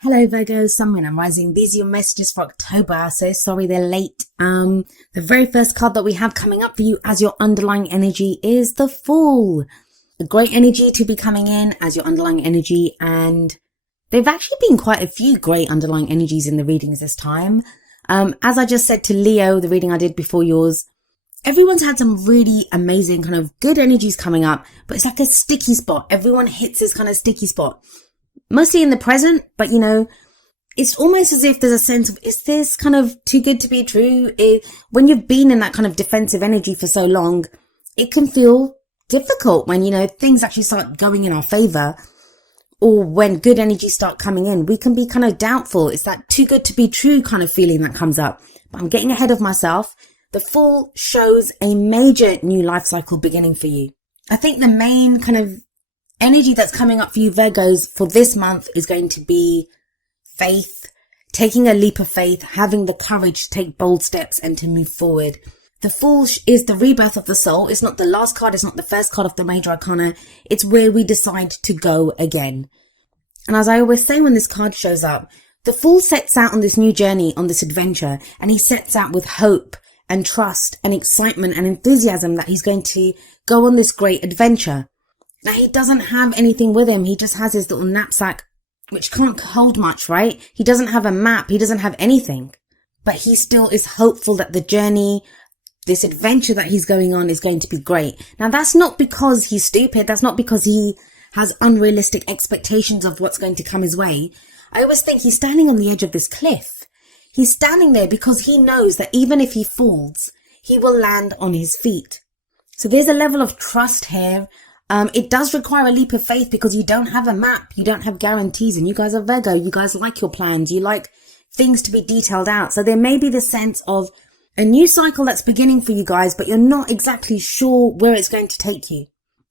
Hello Virgo, Sun, Moon and Rising. These are your messages for October. So sorry they're late. The very first card that we have coming up for you as your underlying energy is the Fool. A great energy to be coming in as your underlying energy, and they've actually been quite a few great underlying energies in the readings this time. As I just said to Leo, the reading I did before yours, everyone's had some really amazing kind of good energies coming up, but it's like a sticky spot. Everyone hits this kind of sticky spot. Mostly in the present, but it's almost as if there's a sense of, is this kind of too good to be true? When you've been in that kind of defensive energy for so long, it can feel difficult when, things actually start going in our favor, or when good energies start coming in, we can be kind of doubtful. It's that too good to be true kind of feeling that comes up. But I'm getting ahead of myself. The Fool shows a major new life cycle beginning for you. I think the main kind of energy that's coming up for you Virgos for this month is going to be faith, taking a leap of faith, having the courage to take bold steps and to move forward. The Fool is the rebirth of the soul. It's not the last card. It's not the first card of the major arcana. It's where we decide to go again. And as I always say when this card shows up, the Fool sets out on this new journey, on this adventure, and he sets out with hope and trust and excitement and enthusiasm that he's going to go on this great adventure. Now, he doesn't have anything with him. He just has his little knapsack, which can't hold much, right? He doesn't have a map. He doesn't have anything. But he still is hopeful that the journey, this adventure that he's going on, is going to be great. Now, that's not because he's stupid. That's not because he has unrealistic expectations of what's going to come his way. I always think he's standing on the edge of this cliff. He's standing there because he knows that even if he falls, he will land on his feet. So there's a level of trust here. It does require a leap of faith because you don't have a map, you don't have guarantees, and you guys are Virgo, you guys like your plans, you like things to be detailed out. So there may be the sense of a new cycle that's beginning for you guys, but you're not exactly sure where it's going to take you.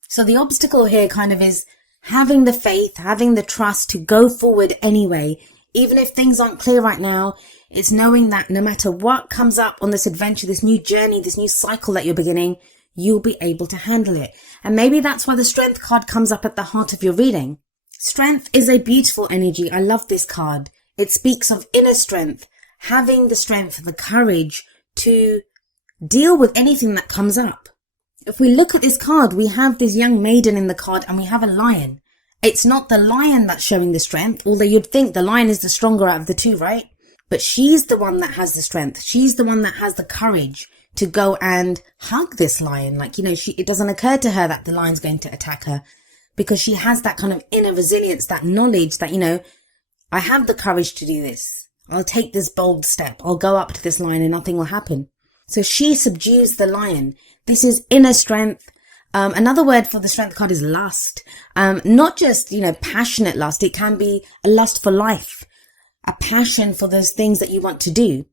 So the obstacle here kind of is having the faith, having the trust to go forward anyway. Even if things aren't clear right now, it's knowing that no matter what comes up on this adventure, this new journey, this new cycle that you're beginning, you'll be able to handle it. And maybe that's why the Strength card comes up at the heart of your reading. Strength is a beautiful energy. I love this card. It speaks of inner strength, having the strength, the courage to deal with anything that comes up. If we look at this card, we have this young maiden in the card and we have a lion. It's not the lion that's showing the strength, although you'd think the lion is the stronger out of the two, right? But she's the one that has the strength. She's the one that has the courage to go and hug this lion. It doesn't occur to her that the lion's going to attack her because she has that kind of inner resilience, that knowledge that, I have the courage to do this. I'll take this bold step. I'll go up to this lion and nothing will happen. So she subdues the lion. This is inner strength. Another word for the Strength card is lust. Not just, passionate lust. It can be a lust for life, a passion for those things that you want to do.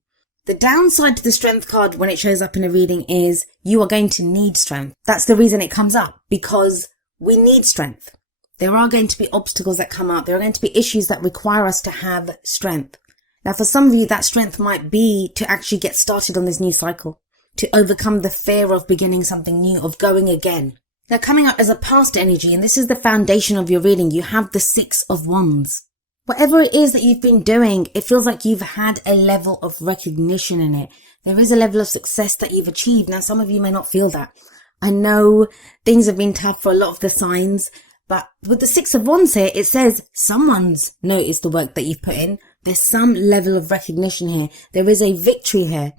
The downside to the Strength card when it shows up in a reading is you are going to need strength. That's the reason it comes up, because we need strength. There are going to be obstacles that come up. There are going to be issues that require us to have strength. Now, for some of you, that strength might be to actually get started on this new cycle, to overcome the fear of beginning something new, of going again. Now, coming up as a past energy, and this is the foundation of your reading, you have the Six of Wands. Whatever it is that you've been doing, it feels like you've had a level of recognition in it. There is a level of success that you've achieved. Now, some of you may not feel that. I know things have been tough for a lot of the signs, but with the Six of Wands here, it says someone's noticed the work that you've put in. There's some level of recognition here. There is a victory here.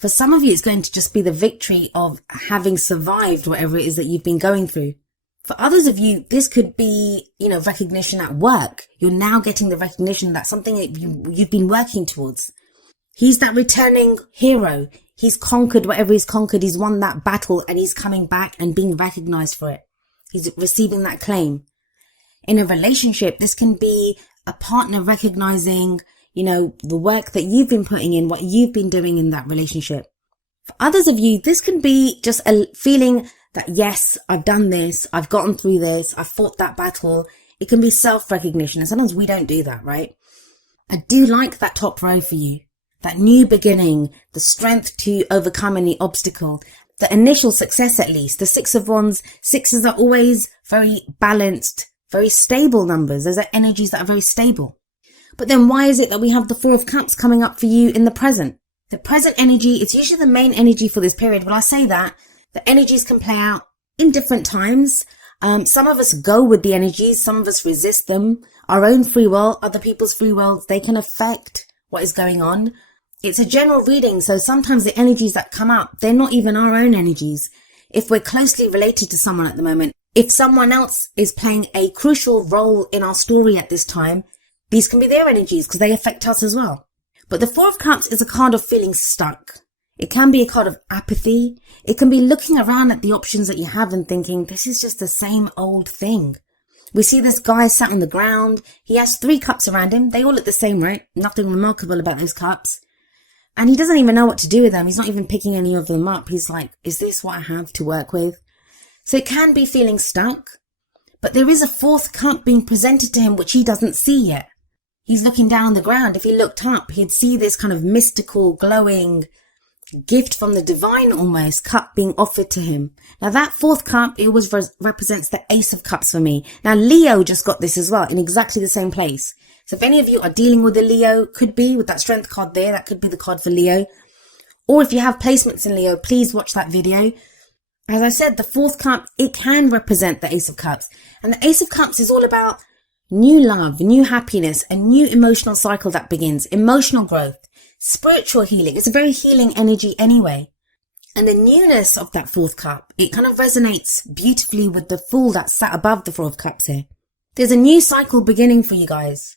For some of you, it's going to just be the victory of having survived whatever it is that you've been going through. For others of you, this could be, recognition at work. You're now getting the recognition that something that you've been working towards. He's that returning hero. He's conquered whatever he's conquered. He's won that battle and he's coming back and being recognized for it. He's receiving that claim. In a relationship, this can be a partner recognizing, the work that you've been putting in, what you've been doing in that relationship. For others of you, this can be just a feeling that, yes, I've done this, I've gotten through this, I've fought that battle. It can be self-recognition, and sometimes we don't do that, right? I do like that top row for you. That new beginning, the strength to overcome any obstacle, the initial success at least. The Six of Wands, sixes are always very balanced, very stable numbers. Those are energies that are very stable. But then why is it that we have the Four of Cups coming up for you in the present? The present energy, it's usually the main energy for this period. When I say that, the energies can play out in different times. Some of us go with the energies, some of us resist them. Our own free will, other people's free will, they can affect what is going on. It's a general reading, so sometimes the energies that come up, they're not even our own energies. If we're closely related to someone at the moment, if someone else is playing a crucial role in our story at this time, these can be their energies because they affect us as well. But the Four of Cups is a card of feeling stuck. It can be a card of apathy. It can be looking around at the options that you have and thinking, this is just the same old thing. We see this guy sat on the ground. He has 3 cups around him. They all look the same, right? Nothing remarkable about those cups. And he doesn't even know what to do with them. He's not even picking any of them up. He's like, is this what I have to work with? So it can be feeling stuck. But there is a 4th cup being presented to him which he doesn't see yet. He's looking down on the ground. If he looked up, he'd see this kind of mystical, glowing gift from the divine almost cup being offered to him. Now that 4th cup, it always represents the Ace of Cups for me. Now Leo just got this as well in exactly the same place. So if any of you are dealing with a Leo, could be with that Strength card there, that could be the card for Leo. Or if you have placements in Leo, please watch that video. As I said, the 4th cup, it can represent the Ace of Cups. And the Ace of Cups is all about new love, new happiness, a new emotional cycle that begins, emotional growth, spiritual healing. It's a very healing energy anyway. And the newness of that 4th cup, it kind of resonates beautifully with the Fool that sat above the 4 of Cups here. There's a new cycle beginning for you guys.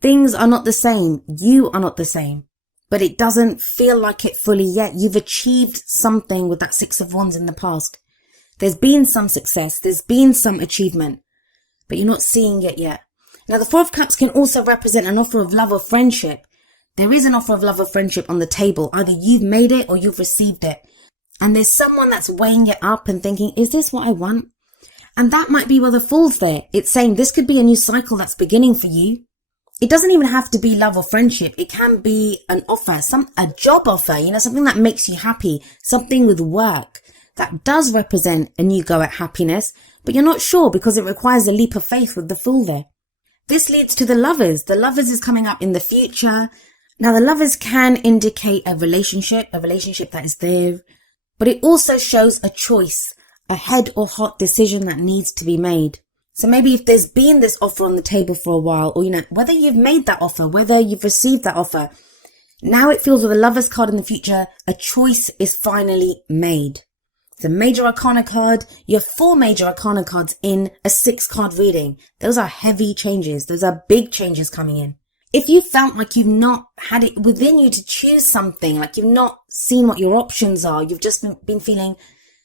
Things are not the same. You are not the same. But it doesn't feel like it fully yet. You've achieved something with that 6 of Wands in the past. There's been some success. There's been some achievement. But you're not seeing it yet. Now, the 4 of Cups can also represent an offer of love or friendship. There is an offer of love or friendship on the table. Either you've made it or you've received it. And there's someone that's weighing it up and thinking, is this what I want? And that might be where the Fool's there. It's saying this could be a new cycle that's beginning for you. It doesn't even have to be love or friendship. It can be an offer, a job offer, something that makes you happy, something with work. That does represent a new go at happiness, but you're not sure because it requires a leap of faith with the Fool there. This leads to the Lovers. The Lovers is coming up in the future. Now, the Lovers can indicate a relationship that is there, but it also shows a choice, a head or heart decision that needs to be made. So maybe if there's been this offer on the table for a while, or, whether you've made that offer, whether you've received that offer, now it feels with the Lovers card in the future, a choice is finally made. It's a Major Arcana card. You have 4 Major Arcana cards in a 6-card reading. Those are heavy changes. Those are big changes coming in. If you felt like you've not had it within you to choose something, like you've not seen what your options are, you've just been feeling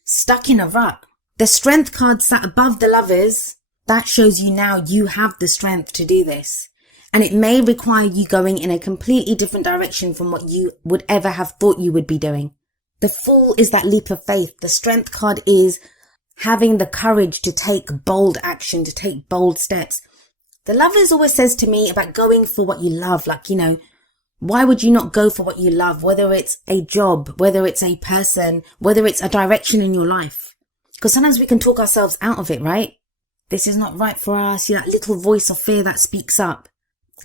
stuck in a rut. The Strength card sat above the Lovers. That shows you now you have the strength to do this. And it may require you going in a completely different direction from what you would ever have thought you would be doing. The Fool is that leap of faith. The Strength card is having the courage to take bold action, to take bold steps. The Lovers always says to me about going for what you love. Like, why would you not go for what you love? Whether it's a job, whether it's a person, whether it's a direction in your life. Because sometimes we can talk ourselves out of it, right? This is not right for us. That little voice of fear that speaks up.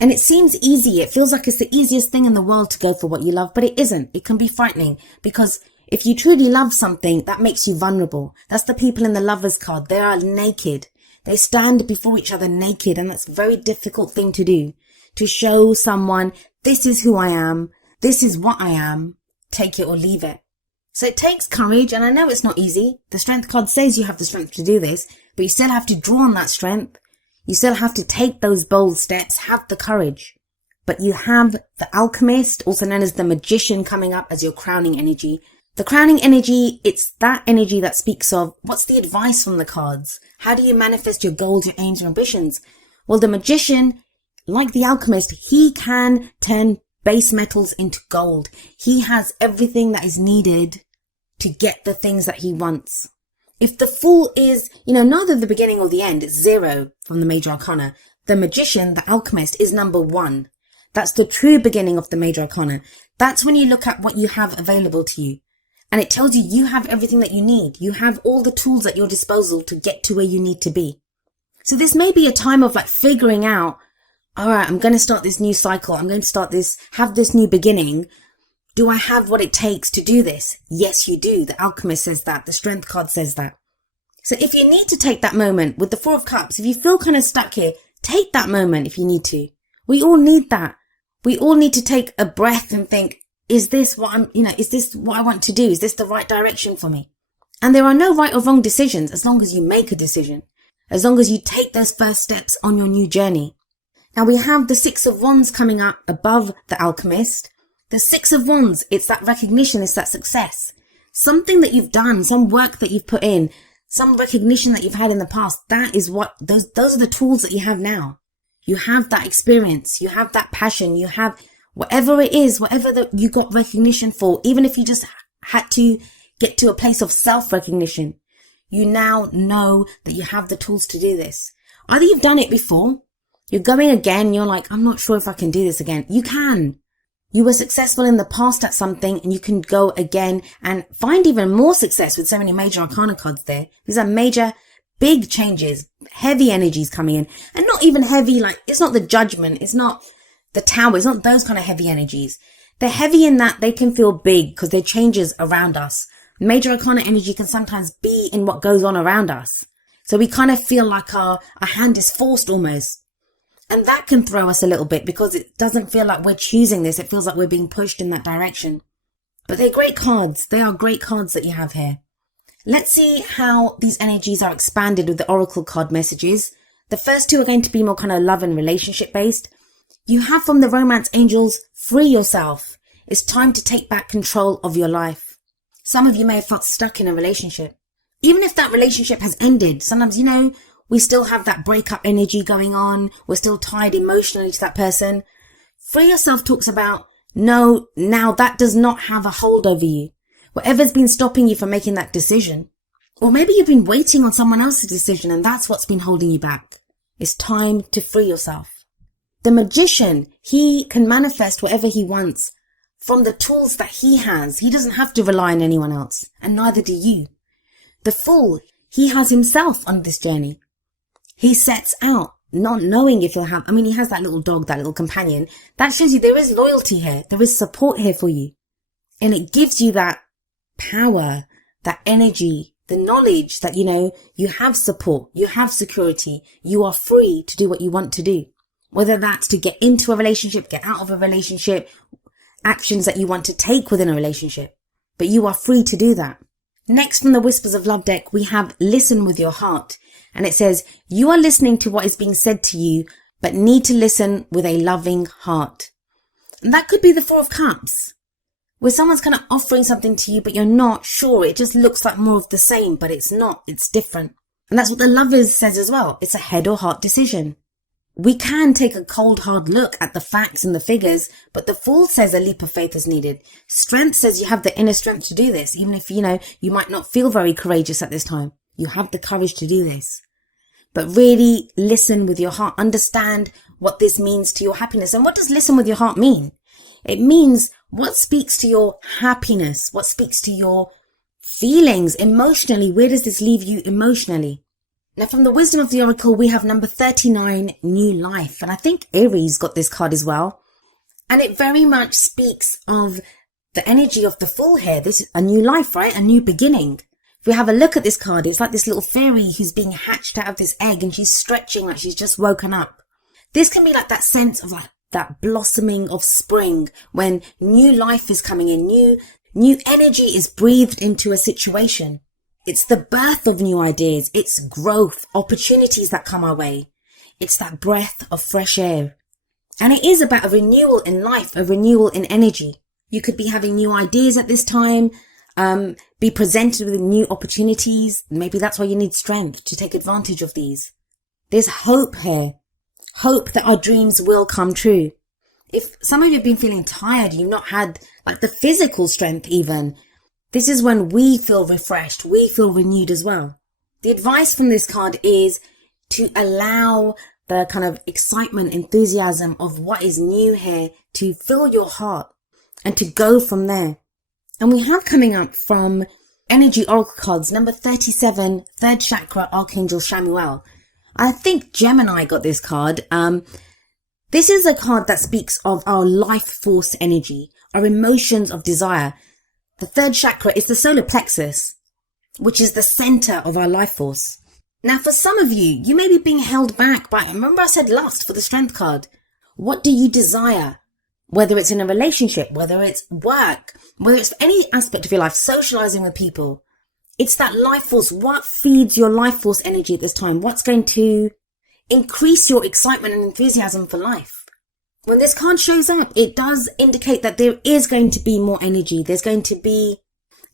And it seems easy. It feels like it's the easiest thing in the world to go for what you love, but it isn't. It can be frightening because if you truly love something, that makes you vulnerable. That's the people in the Lovers card. They are naked. They stand before each other naked, and that's a very difficult thing to do. To show someone, this is who I am. This is what I am. Take it or leave it. So it takes courage, and I know it's not easy. The Strength card says you have the strength to do this, but you still have to draw on that strength. You still have to take those bold steps, have the courage. But you have the Alchemist, also known as the Magician, coming up as your crowning energy. The crowning energy, it's that energy that speaks of what's the advice from the cards? How do you manifest your goals, your aims, your ambitions? Well, the Magician, like the Alchemist, he can turn base metals into gold. He has everything that is needed to get the things that he wants. If the Fool is, neither the beginning or the end, it's 0 from the Major Arcana. The Magician, the Alchemist, is number 1. That's the true beginning of the Major Arcana. That's when you look at what you have available to you. And it tells you you have everything that you need. You have all the tools at your disposal to get to where you need to be. So this may be a time of figuring out all right, I'm going to start this new cycle. I'm going to have this new beginning. Do I have what it takes to do this? Yes, you do. The Alchemist says that. The Strength card says that. So if you need to take that moment with the Four of Cups, if you feel kind of stuck here, take that moment if you need to. We all need that. We all need to take a breath and think, is this what is this what I want to do? Is this the right direction for me? And there are no right or wrong decisions as long as you make a decision, as long as you take those first steps on your new journey. Now we have the Six of Wands coming up above the Alchemist. The Six of Wands, it's that recognition, it's that success. Something that you've done, some work that you've put in, some recognition that you've had in the past. That is what, those are the tools that you have now. You have that experience, you have that passion, you have whatever it is, whatever that you got recognition for, even if you just had to get to a place of self-recognition, you now know that you have the tools to do this. Either you've done it before, you're going again, you're like, I'm not sure if I can do this again. You can. You were successful in the past at something and you can go again and find even more success with so many major arcana cards there. These are major, big changes, heavy energies coming in, and not even heavy, like it's not the Judgment, it's not the Tower, it's not those kind of heavy energies. They're heavy in that they can feel big because they're changes around us. Major arcana energy can sometimes be in what goes on around us. So we kind of feel like our hand is forced almost. And that can throw us a little bit because it doesn't feel like we're choosing this. It feels like we're being pushed in that direction. But they're great cards. They are great cards that you have here. Let's see how these energies are expanded with the Oracle card messages. The first two are going to be more kind of love and relationship based. You have from the Romance Angels, free yourself. It's time to take back control of your life. Some of you may have felt stuck in a relationship. Even if that relationship has ended, sometimes, we still have that breakup energy going on. We're still tied emotionally to that person. Free yourself talks about, no, now that does not have a hold over you. Whatever's been stopping you from making that decision. Or maybe you've been waiting on someone else's decision and that's what's been holding you back. It's time to free yourself. The Magician, he can manifest whatever he wants from the tools that he has. He doesn't have to rely on anyone else, and neither do you. The Fool, he has himself on this journey. He sets out not knowing if he'll have, he has that little dog, that little companion. That shows you there is loyalty here. There is support here for you. And it gives you that power, that energy, the knowledge that, you have support, you have security, you are free to do what you want to do. Whether that's to get into a relationship, get out of a relationship, actions that you want to take within a relationship. But you are free to do that. Next from the Whispers of Love deck, we have Listen with Your Heart. And it says, you are listening to what is being said to you, but need to listen with a loving heart. And that could be the Four of Cups, where someone's kind of offering something to you, but you're not sure. It just looks like more of the same, but it's not. It's different. And that's what the Lovers says as well. It's a head or heart decision. We can take a cold, hard look at the facts and the figures, but the Fool says a leap of faith is needed. Strength says you have the inner strength to do this, even if, you might not feel very courageous at this time. You have the courage to do this. But really listen with your heart. Understand what this means to your happiness. And what does listen with your heart mean? It means what speaks to your happiness, what speaks to your feelings emotionally. Where does this leave you emotionally? Now, from the Wisdom of the Oracle, we have number 39, New Life. And I think Aries got this card as well. And it very much speaks of the energy of the Fool here. This is a new life, right? A new beginning. If we have a look at this card, it's like this little fairy who's being hatched out of this egg and she's stretching like she's just woken up. This can be like that sense of like that blossoming of spring when new life is coming in, new energy is breathed into a situation. It's the birth of new ideas. It's growth, opportunities that come our way. It's that breath of fresh air. And it is about a renewal in life, a renewal in energy. You could be having new ideas at this time, be presented with new opportunities. Maybe that's why you need strength to take advantage of these. There's hope here. Hope that our dreams will come true. If some of you have been feeling tired, you've not had like the physical strength even, this is when we feel refreshed, we feel renewed as well. The advice from this card is to allow the kind of excitement, enthusiasm of what is new here to fill your heart and to go from there. And we have coming up from Energy Oracle cards, number 37, third chakra, Archangel Shamuel. I think Gemini got this card. The This is a card that speaks of our life force energy, our emotions of desire. The third chakra is the solar plexus, which is the center of our life force. Now, for some of you, you may be being held back by, remember I said lust for the strength card. What do you desire? Whether it's in a relationship, whether it's work, whether it's any aspect of your life, socializing with people. It's that life force. What feeds your life force energy at this time? What's going to increase your excitement and enthusiasm for life? When this card shows up, it does indicate that there is going to be more energy. There's going to be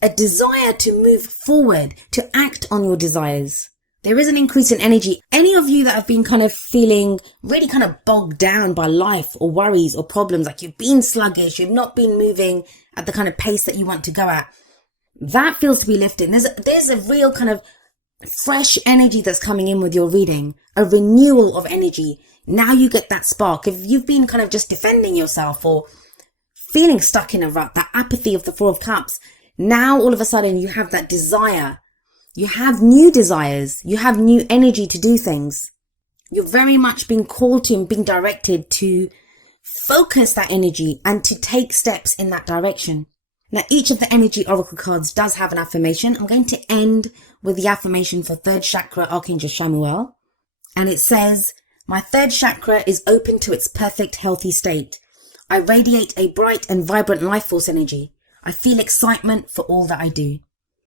a desire to move forward, to act on your desires. There is an increase in energy. Any of you that have been kind of feeling really kind of bogged down by life or worries or problems, like you've been sluggish, you've not been moving at the kind of pace that you want to go at, that feels to be lifted. There's a real kind of fresh energy that's coming in with your reading, a renewal of energy. Now you get that spark. If you've been kind of just defending yourself or feeling stuck in a rut, that apathy of the Four of Cups, now all of a sudden you have that desire. You have new desires. You have new energy to do things. You're very much being called to and being directed to focus that energy and to take steps in that direction. Now, each of the energy oracle cards does have an affirmation. I'm going to end with the affirmation for third chakra, Archangel Chamuel. And it says, my third chakra is open to its perfect healthy state. I radiate a bright and vibrant life force energy. I feel excitement for all that I do.